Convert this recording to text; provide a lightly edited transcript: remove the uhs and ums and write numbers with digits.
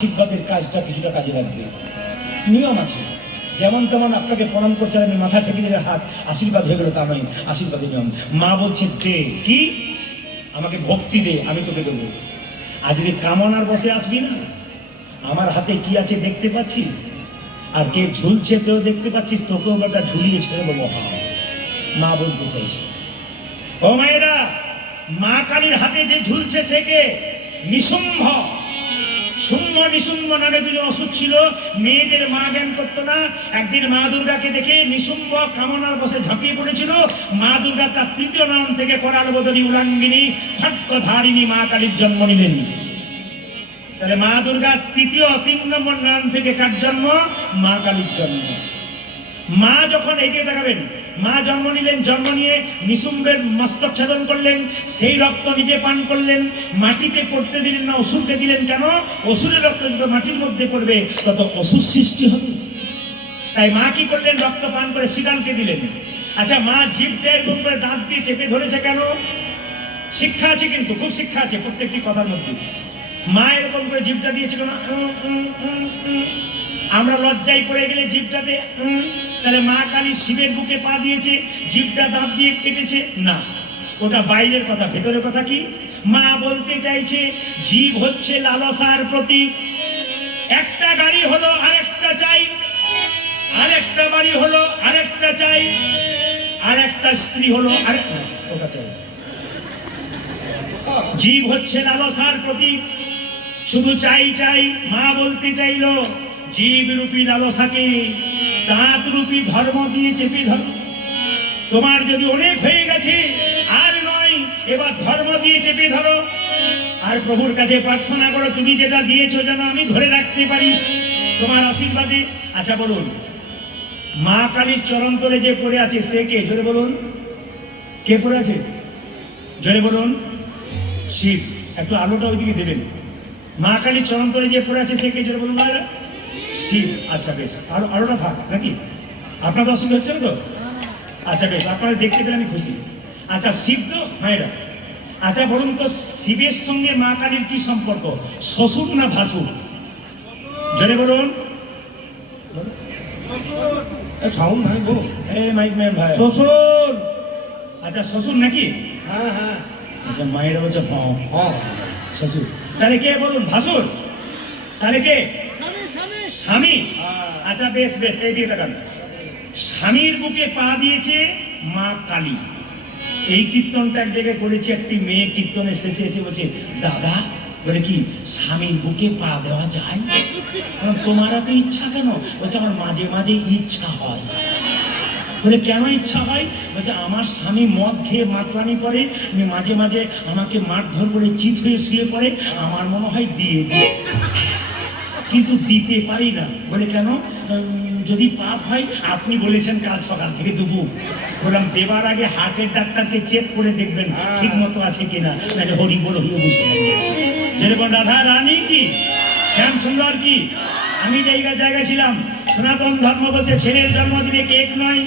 আশীর্বাদের কাজটা কিছুটা কাজে লাগবে। নিয়ম আছে, যেমন তেমন আপনাকে প্রণাম করছে আমি মাথা ঠেকে দিলে হাত আশীর্বাদ হয়ে গেল তা নয়। আশীর্বাদের নিয়ম, মা বলছে দে, কি আমাকে ভক্তি দে, আমি তোকে দেবো। আর যদি কামনার বসে আসবি না, আমার হাতে কি আছে দেখতে পাচ্ছিস, আর কে ঝুলছে তেও দেখতে পাচ্ছিস, তোকেও একটা ঝুলিয়ে ছেড়ে দেবো। মা বলতে চাইছে, ও মায়েরা, মা কালীর হাতে যে ঝুলছে সে কে? নিশুম্ভ। শুম্ভ নিশুম্ভ নামে দুজন অসুর ছিল, মেয়েদের মা জ্ঞান করতো না। একদিন মা দুর্গাকে দেখে নিশুম্ভ কামনার বসে ঝাঁপিয়ে পড়েছিল। মা দুর্গা তার তৃতীয় নাম থেকে করাল বদনী উলাঙ্গিনী খড়্গধারিণী মা কালীর জন্ম নিলেন। তাহলে মা দুর্গার তিন নম্বর নাম থেকে কার জন্ম? মা কালীর জন্ম। মা যখন এগিয়ে দেখাবেন, মা জন্ম নিলেন, জন্ম নিয়ে নিশুম্ভের মস্তক ছেদন করলেন, সেই রক্ত নিজে পান করলেন, মাটিতে পড়তে দিলেন না, অসুরকে দিলেন। কেন? অসুরের রক্ত যত মাটির মধ্যে পড়বে তত অসুর সৃষ্টি হবে। তাই মা কি করলেন? রক্ত পান করে শ্রীরামকে দিলেন। আচ্ছা, মা জিভটা এরকম করে দাঁত দিয়ে চেপে ধরেছে কেন? শিক্ষা আছে, কিন্তু খুব শিক্ষা আছে প্রত্যেকটি কথার মধ্যে। মা এরকম করে জিভটা দিয়েছে কেন? আমরা লজ্জায় পড়ে গেলে জিভটাতে তাহলে মা কালী শিবের বুকে পা দিয়েছে, জিভটা দাঁত দিয়ে কেটেছে না, ওটা বাইরের কথা। ভেতরের কথা কি? মা বলতে চাইছে জীব হচ্ছে লালসার প্রতীক। একটা গাড়ি হলো আরেকটা চাই, আরেকটা বাড়ি হলো আরেকটা চাই, আরেকটা স্ত্রী হলো আরেকটা, ওটা চাই। জীব হচ্ছে লালসার প্রতীক, শুধু চাই চাই। মা বলতে চাইলো জীব রূপী লালসাকে দাঁত রূপী ধর্ম দিয়ে চেপে ধরো। তোমার যদি অনেক হয়ে গেছে আর নয়, এবার ধর্ম দিয়ে চেপে ধরো, আর প্রভুর কাছে প্রার্থনা করো তুমি যেটা দিয়েছো যেন আমি ধরে রাখতে পারি তোমার আশীর্বাদে। আচ্ছা বলুন, মা কালীর চরণ তলে যে পড়ে আছে সে কে? জোরে বলুন, কে পড়ে আছে? জোরে বলুন, শিব। একটু আলোটা ওইদিকে দেবেন। মা কালীর চরণ তলে যে পড়ে আছে সে কে? জোরে বলুন মায়েরা, শিব। আচ্ছা বেশ, আলোটা থাক নাকি? আপনাদের অসুবিধা হচ্ছে না তো? আচ্ছা বেশ, আপনারা দেখতে পেলে আমি খুশি। আচ্ছা, শিব তো মায়েরা। আচ্ছা বলুন তো, শিবের সঙ্গে মা কালীর কি সম্পর্ক? শ্বশুর না ভাসুর? জোরে বলুন। সাউন্ড নাই গো, এই মাইক ম্যান ভাই, শ্বশুর। আচ্ছা শ্বশুর নাকি? হ্যাঁ হ্যাঁ। আচ্ছা মায়েরা বলছে হ্যাঁ শ্বশুর। তাহলে কে বলুন? ভাসুর। তাহলে কে? স্বামী। আচ্ছা বেশ বেশ, এই দিয়ে দেখান। স্বামীর বুকে পা দিয়েছে মা কালী। এই কীর্তনটা এক জায়গায় করেছে, একটি মেয়ে কীর্তনের শেষে এসে বলছে, দাদা বলে কি স্বামীর বুকে পা দেওয়া যায়? তোমার এত ইচ্ছা কেন? বলছে আমার মাঝে মাঝে ইচ্ছা হয়। বলে কেন ইচ্ছা হয়? বলছে আমার স্বামী মদ খেয়ে মাতলামি করে, মাঝে মাঝে আমাকে মারধর করে চিত হয়ে শুয়ে পড়ে, আমার মনে হয় দিয়ে দিই, কিন্তু দিতে পারি না। বলে কেন? যদি পাপ হয়? আপনি বলেছেন কাল সকাল থেকে দেবো। বললাম দেবার আগে হার্টের ডাক্তারকে চেক করে দেখবেন ঠিক মতো আছে কিনা, নাহলে হরি বল হরিও বুঝতে পারবেন। যেরকম রাধা রানী কি, শ্যাম সুন্দর কি। আমি জায়গায় ছিলাম, সনাতন ধর্ম বলছে ছেলের জন্ম দিলে কেক নয়,